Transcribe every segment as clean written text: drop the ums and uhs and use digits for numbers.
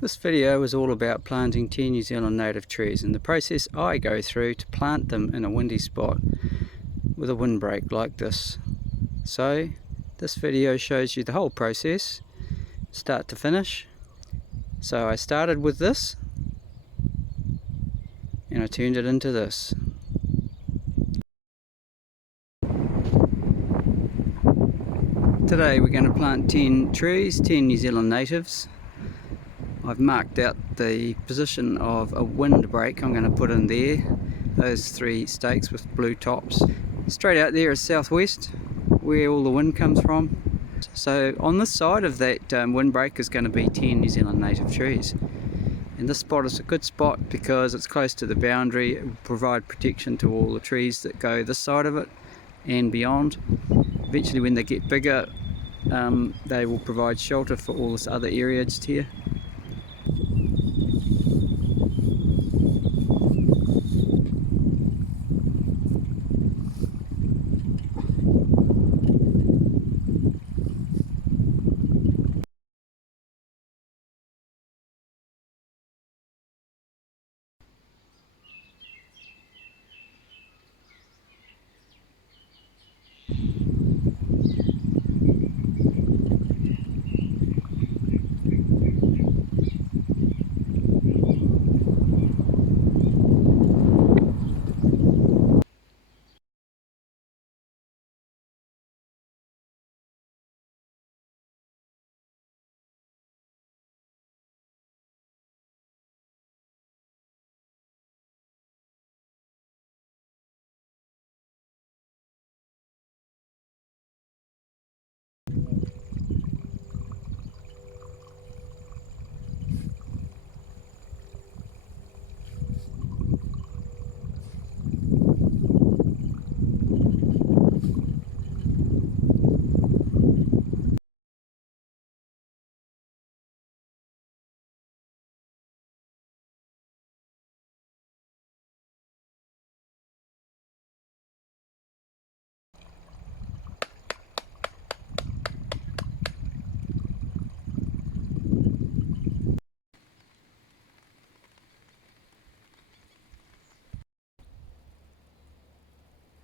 This video is all about planting 10 New Zealand native trees and the process I go through to plant them in a windy spot with a windbreak like this. So this video shows you the whole process, start to finish. So I started with this and I turned it into this. Today we're going to plant 10 trees, 10 New Zealand natives. I've marked out the position of a windbreak I'm going to put in there, those 3 stakes with blue tops. Straight out there is southwest, where all the wind comes from. So on this side of that windbreak is going to be 10 New Zealand native trees. And this spot is a good spot because it's close to the boundary. It will provide protection to all the trees that go this side of it and beyond. Eventually when they get bigger, they will provide shelter for all this other area just here.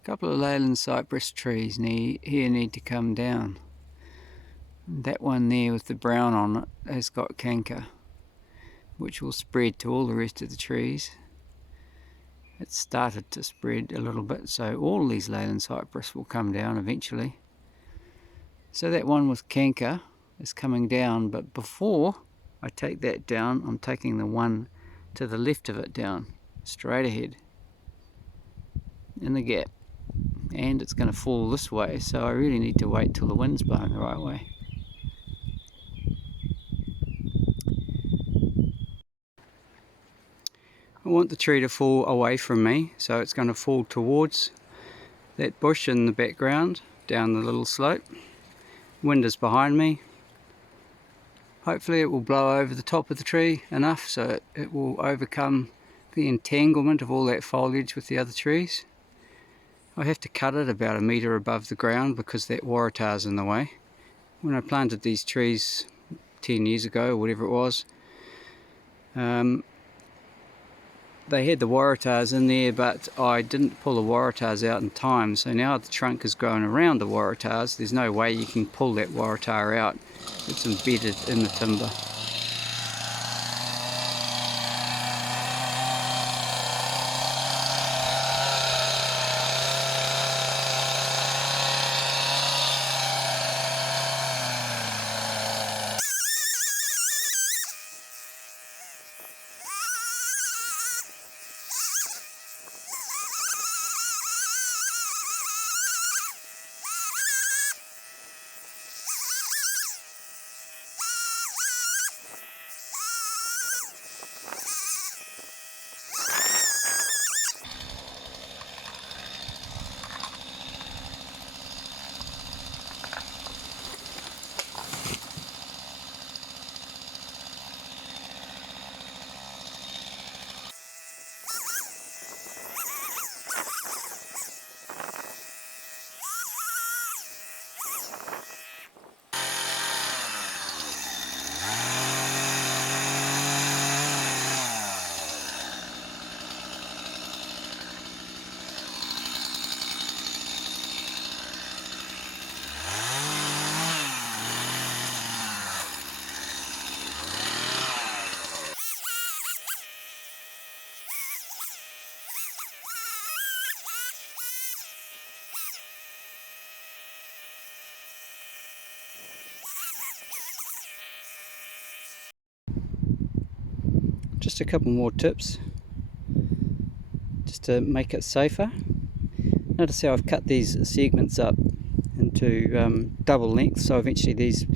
A couple of Leyland cypress trees here need to come down. That one there with the brown on it has got canker, which will spread to all the rest of the trees. It's started to spread a little bit, so all these Leyland cypress will come down eventually. So that one with canker is coming down, but before I take that down, I'm taking the one to the left of it down, straight ahead, in the gap. And it's going to fall this way, so I really need to wait till the wind's blowing the right way. I want the tree to fall away from me, so it's going to fall towards that bush in the background, down the little slope. Wind is behind me. Hopefully it will blow over the top of the tree enough so it will overcome the entanglement of all that foliage with the other trees. I have to cut it about 1 metre above the ground because that waratah is in the way. When I planted these trees 10 years ago, or whatever it was, they had the waratahs in there, but I didn't pull the waratahs out in time, so now the trunk is growing around the waratahs. There's no way you can pull that waratah out. It's embedded in the timber. just a couple more tips just to make it safer. Notice how I've cut these segments up into double length, so eventually these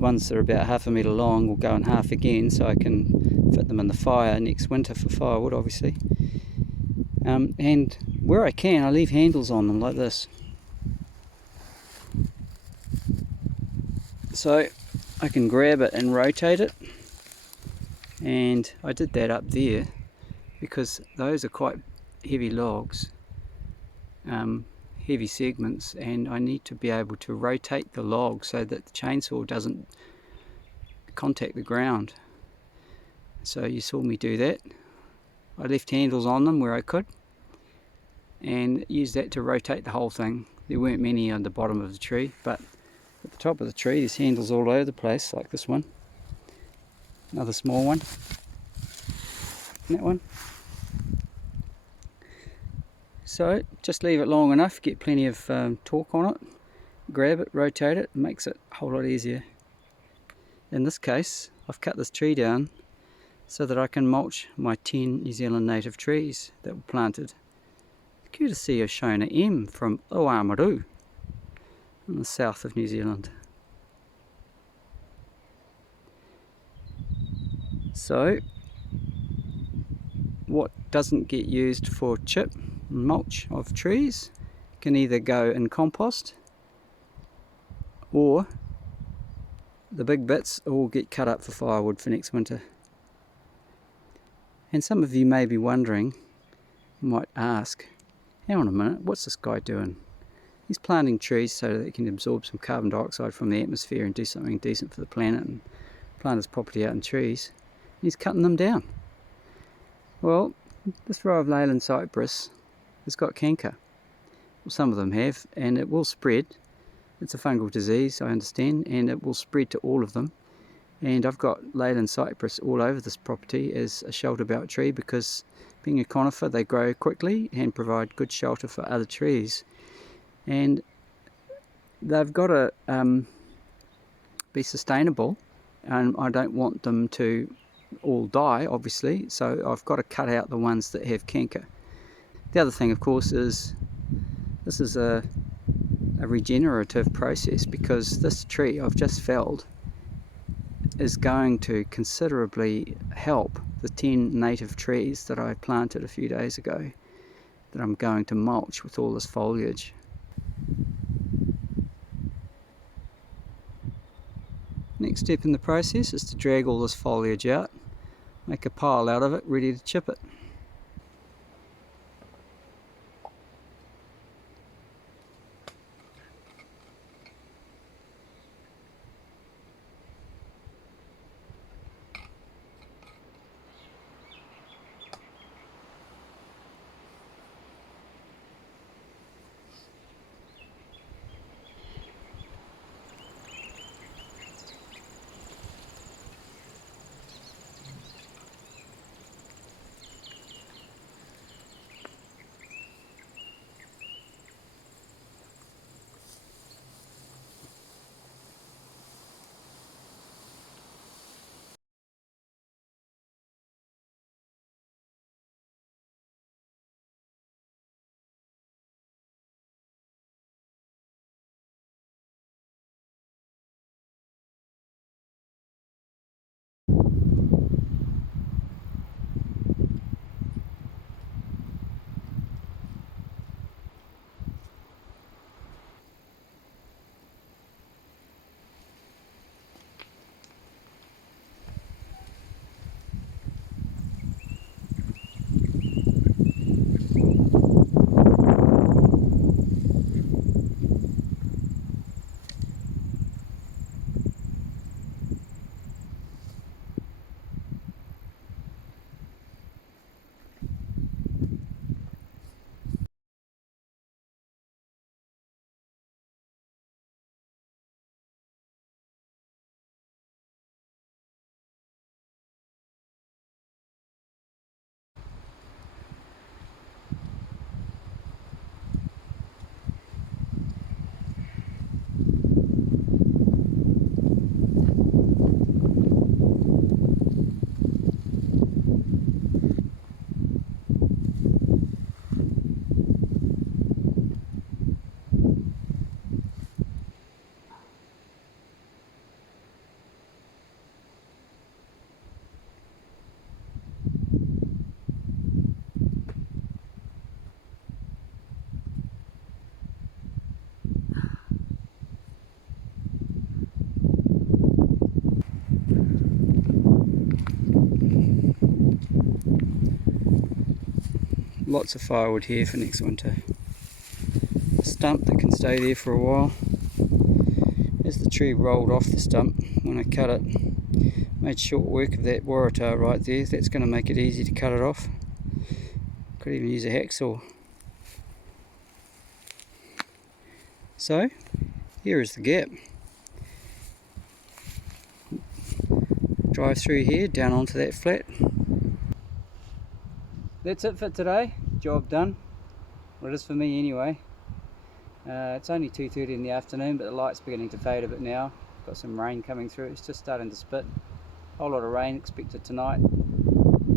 ones that are about half a metre long will go in half again, so I can fit them in the fire next winter for firewood, obviously. And where I can, I leave handles on them like this, so I can grab it and rotate it. And I did that up there because those are quite heavy logs, heavy segments, and I need to be able to rotate the log so that the chainsaw doesn't contact the ground. So you saw me do that. I left handles on them where I could and used that to rotate the whole thing. There weren't many on the bottom of the tree, but at the top of the tree there's handles all over the place, like this one, another small one, and that one. So just leave it long enough, get plenty of torque on it, grab it, rotate it, makes it a whole lot easier. In this case, I've cut this tree down so that I can mulch my 10 New Zealand native trees that were planted courtesy of Shona M from Oamaru in the south of New Zealand. So what doesn't get used for chip and mulch of trees can either go in compost, or the big bits all get cut up for firewood for next winter. And some of you may be wondering, might ask, hang on a minute, what's this guy doing? He's planting trees so that it can absorb some carbon dioxide from the atmosphere and do something decent for the planet and plant his property out in trees. He's cutting them down. Well, this row of Leyland cypress has got canker. Well, some of them have, and it will spread. It's a fungal disease, I understand, and it will spread to all of them. And I've got Leyland cypress all over this property as a shelter belt tree because, being a conifer, they grow quickly and provide good shelter for other trees. And they've got to be sustainable, and I don't want them to all die, obviously, so I've got to cut out the ones that have canker. The other thing, of course, is this is a regenerative process, because this tree I've just felled is going to considerably help the 10 native trees that I planted a few days ago that I'm going to mulch with all this foliage. Next step in the process is to drag all this foliage out, make a pile out of it, ready to chip it. lots of firewood here for next winter. A stump that can stay there for a while. As the tree rolled off the stump when I cut it, made short work of that waratah right there. That's going to make it easy to cut it off. Could even use a hacksaw. So here is the gap. Drive through here down onto that flat. That's it for today. Job done. Well, it is for me anyway. It's only 2:30 in the afternoon, but the light's beginning to fade a bit now. Got some rain coming through. It's just starting to spit. Whole lot of rain expected tonight.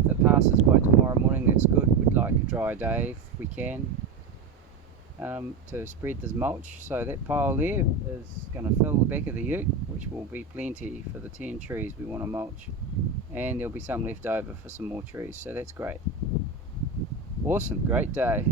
If it passes by tomorrow morning, that's good. We'd like a dry day if we can, to spread this mulch. So that pile there is going to fill the back of the ute, which will be plenty for the 10 trees we want to mulch. And there'll be some left over for some more trees, so that's great. Awesome, great day.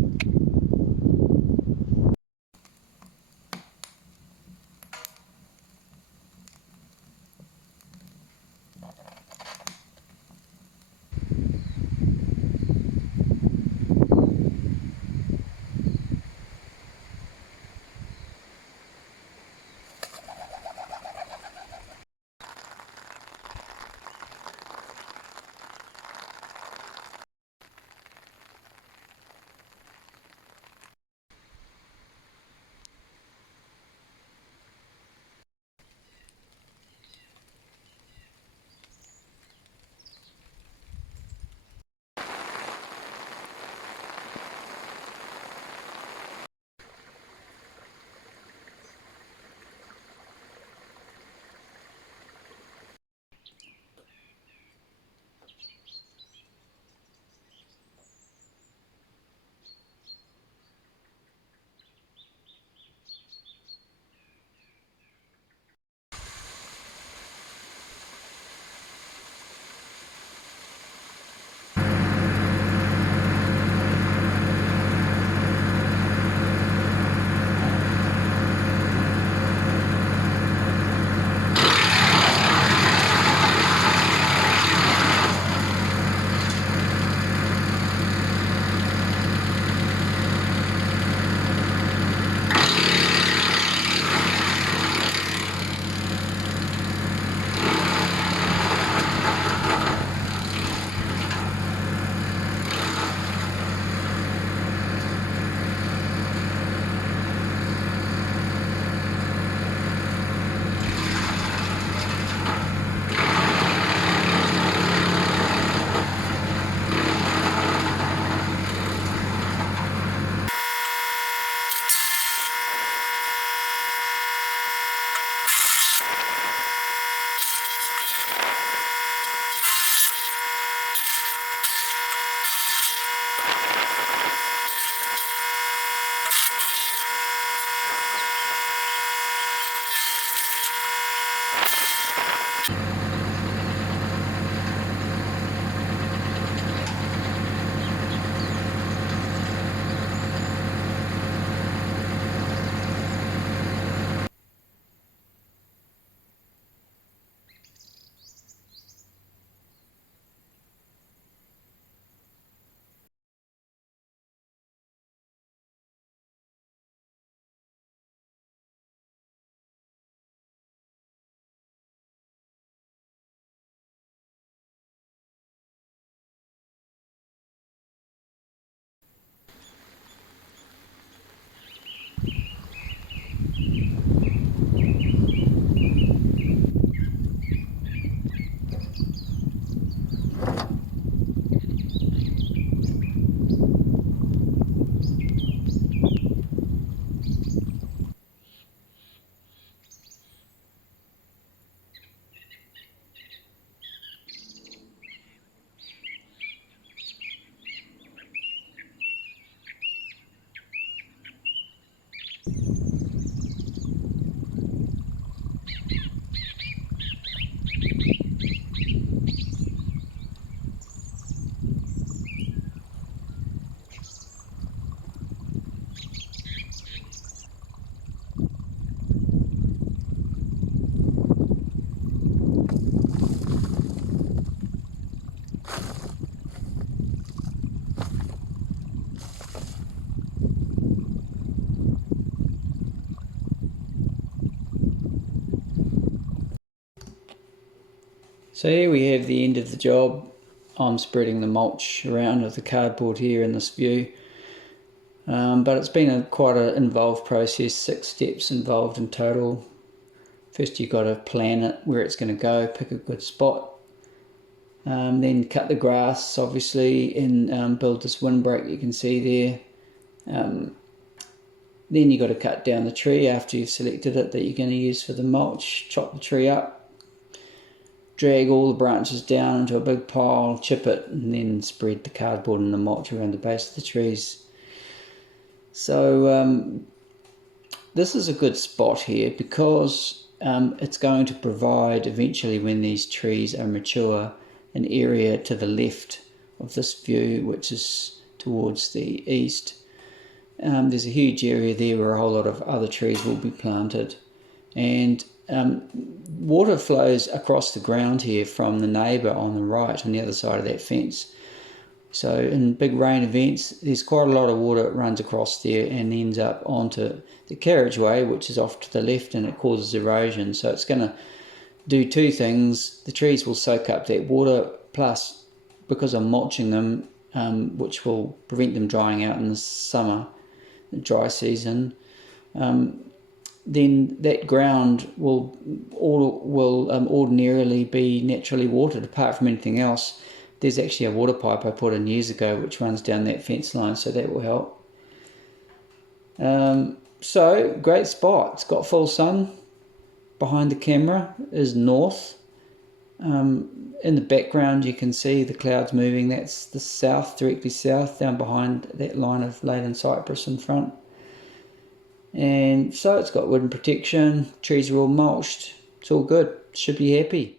So here we have the end of the job. I'm spreading the mulch around with the cardboard here in this view. But it's been quite an involved process, 6 steps involved in total. First you've got to plan it, where it's going to go, pick a good spot. Then cut the grass, obviously, and build this windbreak you can see there. Then you've got to cut down the tree after you've selected it that you're going to use for the mulch. Chop the tree up, drag all the branches down into a big pile, chip it, and then spread the cardboard and the mulch around the base of the trees. So this is a good spot here because it's going to provide eventually, when these trees are mature, an area to the left of this view, which is towards the east. There's a huge area there where a whole lot of other trees will be planted, and water flows across the ground here from the neighbour on the right, on the other side of that fence. So in big rain events, there's quite a lot of water that runs across there and ends up onto the carriageway, which is off to the left, and it causes erosion. So it's going to do 2 things. The trees will soak up that water, plus because I'm mulching them, which will prevent them drying out in the summer, the dry season, then that ground will ordinarily be naturally watered. Apart from anything else, there's actually a water pipe I put in years ago which runs down that fence line, so that will help. So great spot. It's got full sun. Behind the camera is north. In the background you can see the clouds moving. That's the south, directly south, down behind that line of Leyland cypress in front. And so it's got wind protection, trees are all mulched, it's all good, should be happy.